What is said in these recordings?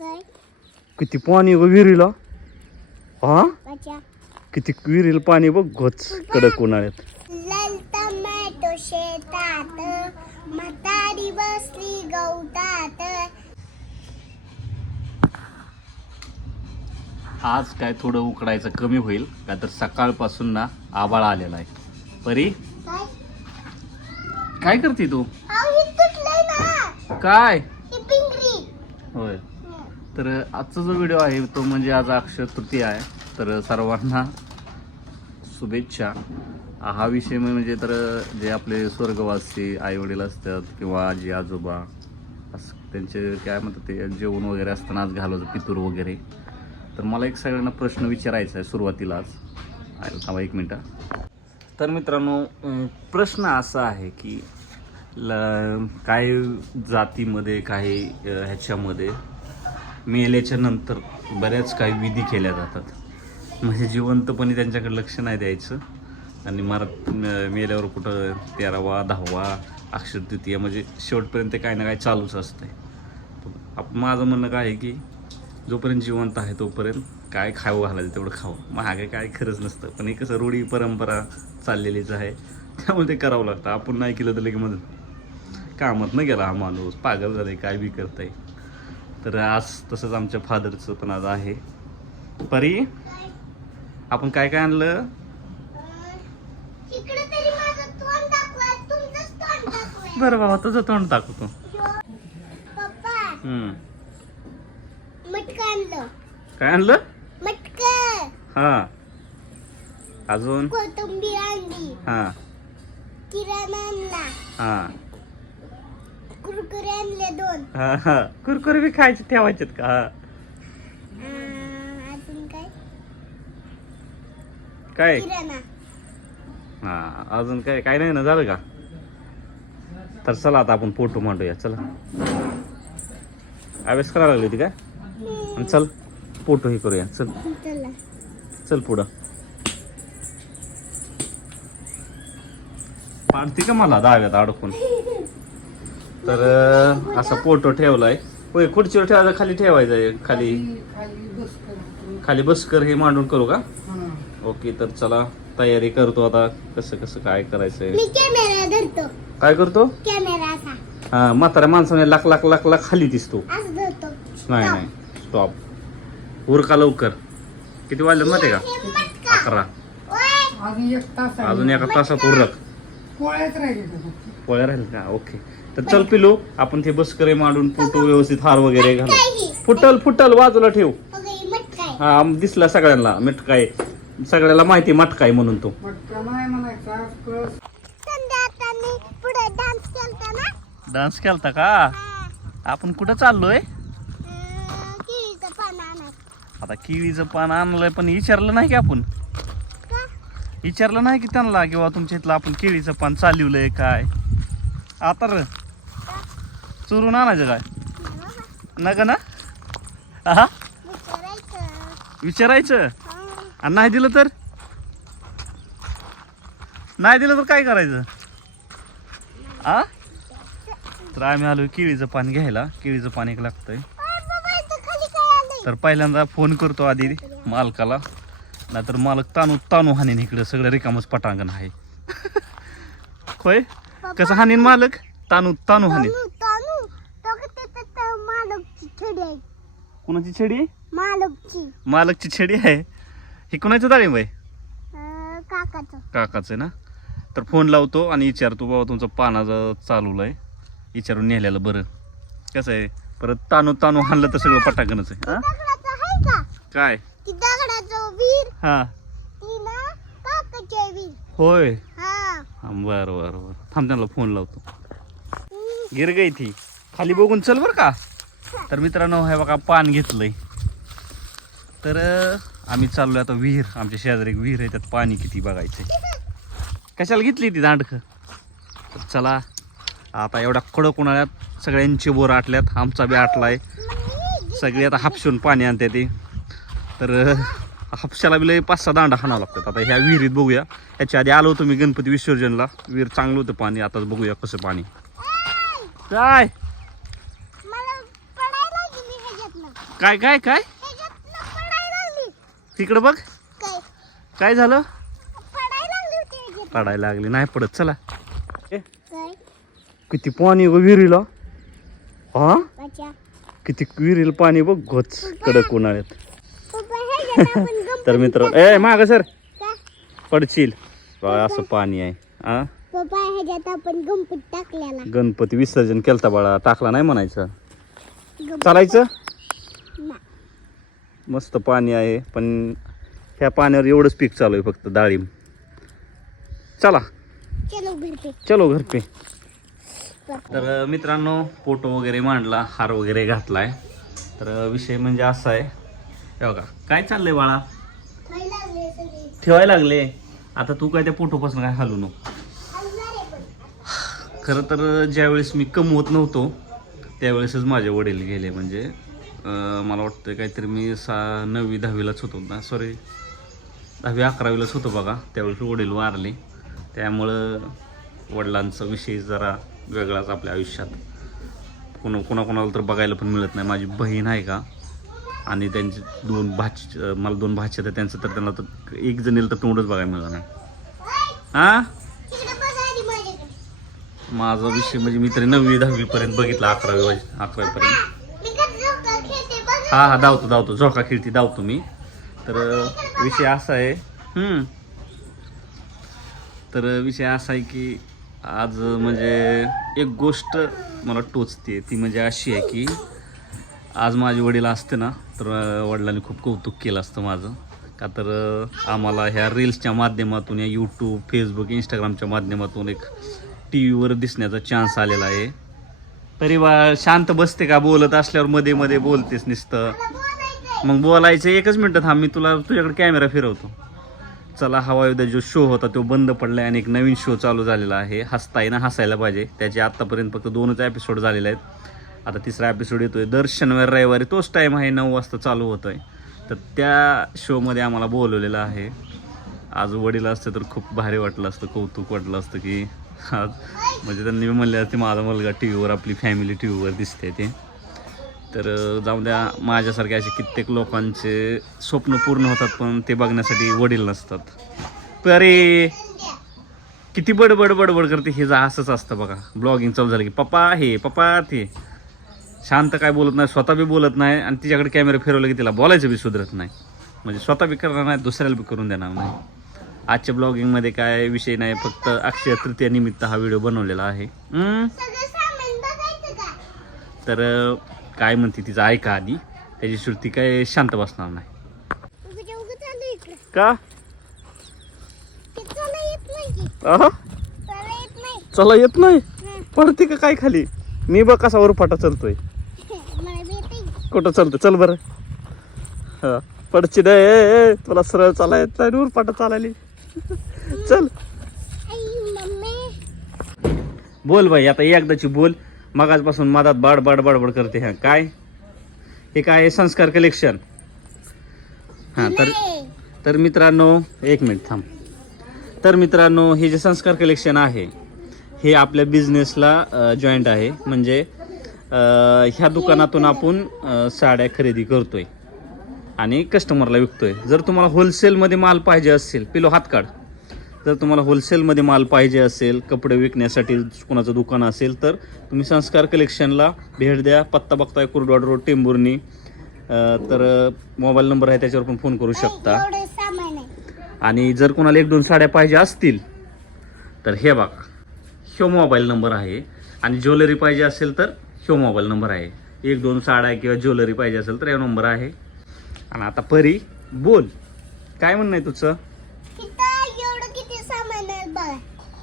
किती पाणी ग विहिरीला? हा? किती विहिरीला पाणी बघ घोच कडक उन्हाळ्यात. लाल टमॅटो शेतात म्हातारी बसली गवतात. आज काय थोडं उकडायचं कमी होईल का तर सकाळपासून ना आबाळ आलेला आहे. परी? काय? करते तू? काय? पिंगरी. होय. तर आजचा जो व्हिडिओ आहे तो म्हणजे आज अक्षय तृतीय आहे. तर सर्वांना शुभेच्छा. हा विषय म्हणजे तर जे आपले स्वर्गवासी आईवडील असतात किंवा आजी आजोबा असं त्यांचे काय म्हणतात ते जेवण वगैरे असताना आज घालवतं पितूर वगैरे. तर मला एक सगळ्यांना प्रश्न विचारायचा आहे सुरुवातीलाच थांबा एक मिनटं. तर मित्रांनो प्रश्न असा आहे की ल काही जातीमध्ये काही ह्याच्यामध्ये मेल्याच्या नंतर बऱ्याच काही विधी केल्या जातात. म्हणजे जिवंतपणे त्यांच्याकडे लक्ष नाही द्यायचं. आणि मरत मेल्यावर कुठं तेरावा दहावा अक्षर तृतीय म्हणजे शेवटपर्यंत काही ना काही चालूच असतंय. आप माझं म्हणणं काय आहे की जोपर्यंत जिवंत आहे तोपर्यंत काय खावं घालायचं तेवढं खावं. महागे काय खरंच नसतं. पण हे कसं रूढी परंपरा चाललेलीच आहे. त्यामुळे ते करावं लागतं. आपण नाही केलं तर लगेच मदत. कामात न गेला हा माणूस. पागल झालाय काय बी करताय. तर आज तसंच आमच्या फादरचं पण आज आहे. परी आपण काय काय आणलं? बरं बाबा तुझं तोंड दाखवतो. काय आणलं? मटक. हा. अजून? कोथिंबीर आणली. हा. किराणा आणला. हा. कुरकुरे आणले दोन. हा हा. कुरकुरे बी खायचे ठेवायचेत का? हा. अं, अजून काय? काय? किराणा. हा अजून काय? काय नाही ना झालं का? तर चला आता आपण फोटो मांडूया चला. अभ्यास करायला लागली होती काय आणि चल फोटो हे करूया चल. चला. चल पुढं. पाडते का मला दहाव्यात अडकून? तर असा फोटो ठेवलाय. होय खुर्चीवर ठेवायचा खाली ठेवायचा आहे खाली? खाली बसकर हे मांडून करू का? ओके तर चला तयारी करतो आता कसं कसं काय करायचंय. मी कॅमेरा धरतो. काय करतो? हा म्हाताऱ्या माणसाने लाख लाख लाख लाख खाली दिसतो. असं धरतो. नाही नाही स्टॉप उरका लवकर. किती वाजले माहिती का? हे अकरा. ओय अजून एक तास आहे. अजून एका तासात उरक. पोळ्याच राहिले? पोळ्या राहील का? ओके. तर चल पिलो आपण ते बसकरे मांडून फोटो व्यवस्थित हार वगैरे घालू. फुटल फुटल बाजूला ठेव. हे मटका आहे हा दिसला सगळ्यांना मटकाय. सगळ्याला माहिती मटकाय म्हणून तो. डान्स केलता का. आपण कुठं चाललोय? केळीचं पान आता किवीचं पान आणलंय पण विचारलं नाही की आपण? विचारलं नाही की त्यांना किंवा तुमच्या इथलं आपण केळीचं पान चालवलंय काय? आता र. चोरून आणायचं काय? नका ना? हा विचारायचं. आणि नाही दिलं तर? नाही दिलं तर काय करायचं? आ? तर आम्ही आलो केळीचं पान घ्यायला. केळीचं पान एक लागतंय? तर पहिल्यांदा फोन करतो आधी मालकाला. नाहीतर मालक तानू तानू हाणीन इकडं सगळं रिकामच पटांगण आहे. होय? कसं हाणीन मालक? तानू तानू हाणीन छडी आहे. कुणाची छडी? मालकची. मालकची छडी आहे. हे कुणाचं डाळिंब आहे? अं, काकाचं. ना? तर फोन लावतो आणि विचारतो बाबा तुमचं पानाचं चालू आहे. विचारून नेल्याला बरं. कसं आहे? परत तानू तानू हाणलं तर सगळं पटांगणच आहे. हा? काय? हा. होय? बरं बरं बरं. थांब त्यांना फोन लावतो. गिर गई ती. खाली बघून चल बरं का. तर मित्रांनो हे बघा पान घेतलंय. तर आम्ही चाललोय आता विहीर. आमच्या शेजारी विहीर आहे त्यात पाणी किती बघायचंय. कशाला घेतली ती तर चला आता एवढ्या कडक उन्हाळ्यात सगळ्यांचे बोर आटल्यात. आमचा बी आटलाय. सगळे आता हापशून पाणी आणते ते. तर हापशाला बी लय पाच सहा दांडा हाणावं लागतात. आता ह्या विहिरीत बघूया. याच्या आधी आलो होतो मी गणपती विसर्जनला. विहीर चांगलं होतं पाणी. आताच बघूया कसं पाणी. काय? काय काय काय? तिकडं बघ. काय? काय झालं? पडायला लागली नाही पडत. चला. किती पाणी ग विहिरीला? हा? किती विहिरीला पाणी बघ. घोच कडक उन्हाळ्यात. तर मित्र ए माग सर. पडशील. बघा असं पाणी आहे. हा पप्पा ह्याच्यात आपण गणपती टाकलेला. गणपती विसर्जन केलता बाळा टाकला नाही म्हणायचं. चालायचं. मस्त पाणी आहे पण ह्या पाण्यावर एवढंच पीक चालू आहे फक्त डाळिंब. चला. चलो घर पे. चलो घर पे. तर मित्रांनो फोटो वगैरे मांडला हार वगैरे घातलाय. तर विषय म्हणजे असा आहे. हे बघा काय चाललंय बाळा? ठेवायला लागले. आता तू काय त्या पोटोपासून काय हालू नको. हलणार खरं तर ज्यावेळेस मी कमवत नव्हतो त्यावेळेसच माझे वडील गेले. म्हणजे मला वाटतं काहीतरी मी सा नववी दहावीलाच होतो ना. सॉरी दहावी अकरावीलाच होतो बघा. त्यावेळेस वडील वारले. त्यामुळं वडिलांचा विषय जरा वेगळाच आपल्या आयुष्यात. कोणा कोणाकोणाला तर बघायला पण मिळत नाही. माझी बहीण आहे का? आणि त्यांचे दोन भाच मला दोन भाचे तर त्यांचं तर त्यांना तर एक जणीला तर तोंडच बघायला मिळालं नाही. हां? माझा विषय म्हणजे मी तरी नववी दहावी पर्यंत बघितला अकरावी अकरावी पर्यंत मी कसं झोका खेळते? बघा. हा हा धावतो धावतो. झोका खिळती धावतो मी. तर विषय असा आहे हम्म. तर विषय असा आहे की आज म्हणजे एक गोष्ट मला टोचते ती म्हणजे अशी आहे की आज माझे वडील असते ना तर वडिलांनी खूप कौतुक केलं असतं माझं. का तर आम्हाला ह्या रील्सच्या माध्यमातून या यूट्यूब फेसबुक इंस्टाग्रामच्या माध्यमातून एक टी व्हीवर दिसण्याचा चान्स आलेला आहे. तरी बा शांत बसते का बोलत असल्यावर मध्ये मध्ये बोलतेस नुसतं. मग बोलायचं एकच मिनटं हा मी तुला तुझ्याकडे कॅमेरा फिरवतो. चला हवा युद्ध जो शो होता तो बंद पडलाय आणि एक नवीन शो चालू झालेला आहे. हसताय ना हसायला पाहिजे. त्याचे आत्तापर्यंत फक्त दोनच एपिसोड झालेले आहेत. आता तिसरा एपिसोड येतोय. दर शनिवार रविवारी तोच टाईम आहे नऊ वाजता चालू होतोय. तर त्या शोमध्ये आम्हाला बोलवलेलं आहे. आज वडील असते तर खूप भारी वाटलं असतं कौतुक वाटलं असतं की आज म्हणजे त्यांनी म्हणले असते माझा मुलगा टी व्हीवर आपली फॅमिली टी व्हीवर दिसते ते. तर जाऊ द्या माझ्यासारखे असे कित्येक लोकांचे स्वप्न पूर्ण होतात पण ते बघण्यासाठी वडील नसतात. अरे किती बडबड बडबड करते हे जा असंच असतं बघा. ब्लॉगिंग चालू झालं की पप्पा हे पप्पा ते. शांत काय बोलत नाही स्वतः बी बोलत नाही आणि तिच्याकडे कॅमेरा फिरवलं की तिला बोलायचं बी सुधरत नाही. म्हणजे स्वतः बी करणार नाही दुसऱ्याला बी करून देणार नाही. आजच्या ब्लॉगिंगमध्ये काय विषय नाही फक्त अक्षय तृतीया निमित्त हा व्हिडिओ बनवलेला आहे. तर काय म्हणते तिचं ऐका आधी. त्याची श्रुती काय शांत बसणार नाही. का? चला येत नाही. पडते का काय खाली? मी बघ कसा उरफाटा चलतोय. मला बी येते कुठं चालतं चल बरं. हा पडची नाही तुला सरळ चालाय येत नाही उरफाटा चालायली. चल. बोल भाई आता एकदाची बोल. मगाजपासून मधात बाड बाड बाडबड करते. हा काय? हे काय? आहे? संस्कार कलेक्शन हां तर तर मित्रांनो एक मिनिट थांब. तर मित्रांनो हे जे संस्कार कलेक्शन आहे हे आपल्या बिझनेसला जॉईंट आहे. म्हणजे ह्या दुकानातून आपण साड्या खरेदी करतोय. आणि कस्टमरला विकतोय. जर तुम्हाला होलसेलमध्ये माल पाहिजे असेल पिलो हात काढ. जर तुम्हाला होलसेलमध्ये माल पाहिजे असेल कपडे विकण्यासाठी कोणाचं दुकान असेल तर तुम्ही संस्कार कलेक्शनला भेट द्या. पत्ता बघताय कुरडवाड रोड टेंभुर्णी. अ, तर मोबाईल नंबर आहे त्याच्यावर पण फोन करू शकता. आणि जर कोणाला एक दोन साड्या पाहिजे असतील तर हे बघा. ह्यो मोबाईल नंबर आहे. आणि ज्वेलरी पाहिजे असेल तर ह्यो मोबाईल नंबर आहे. एक दोन साड्या किंवा ज्वेलरी पाहिजे असेल तर हा नंबर आहे. आणि आता परी बोल. काय म्हणणं आहे तुझं?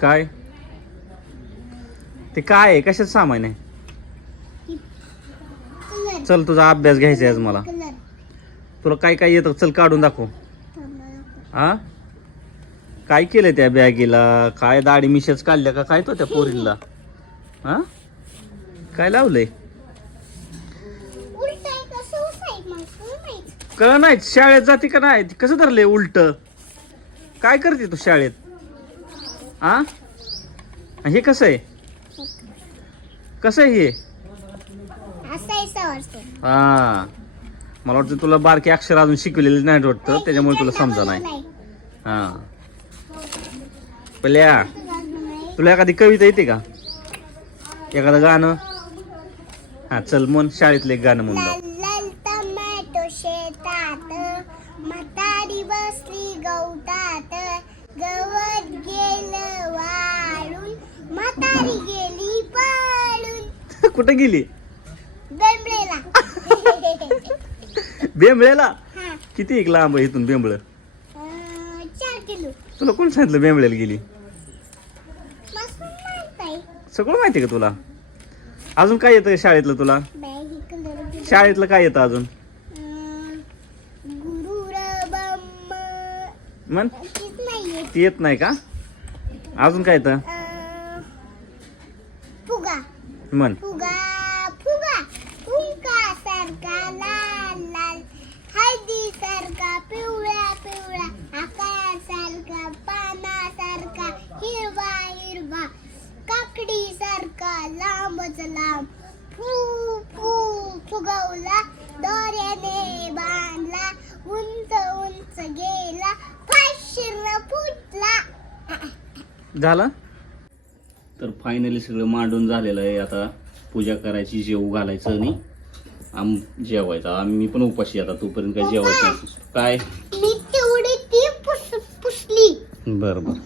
काय ते काय आहे? कशात सामान आहे? चल तुझा अभ्यास घ्यायचा आहे आज मला. तुला काय काय येतं? चल काढून दाखव. हा? काय केलंय त्या बॅगेला? काय दाढी मिशेच काढल्या का? काय तो त्या पोरीला? हा? काय लावलंय? कळ नाही शाळेत जाते का नाही? कसं धरलंय उलट? काय करते तू शाळेत? हा हे कसं आहे? कसं आहे हे? हा. मला वाटतं तुला बारकी अक्षर अजून शिकवलेली नाही वाटतं त्याच्यामुळे तुला समजा नाही. हा. पहिल्या तुला एखादी कविता येते का? एखादं गाणं? हा चल मन शाळेतलं एक गाणं म्हणून जाऊ लाल टमॅटो शेतात म्हातारी बसली गवतात. गवत गेलं वाळून म्हातारी गेली पळून. कुठं गेली? बेंबळेला. बेंबळेला? हा. किती एक लांब आहे इथून बेंबळ? अं, चार किलो. तुला कोण सांगितलं बेंबळेला गेली? मस्त माहीत आहे. सगळं माहिती का तुला? अजून काय येतं शाळेतलं तुला? शाळेतलं काय येतं अजून? नाहीये ती येत नाही का? अजून काय येतं? अं, फुगवला दोऱ्याने बांधला उंच उंच गेला फाशीर फुटला. झालं? तर फायनली सगळं मांडून झालेलं आहे. आता पूजा करायची जेवू घालायचं आणि आम जेवायचं. आम्ही पण उपाशी आता तोपर्यंत काय जेवायचं. काय? मी तेवढी ती पुस पुसली. बरं बरं.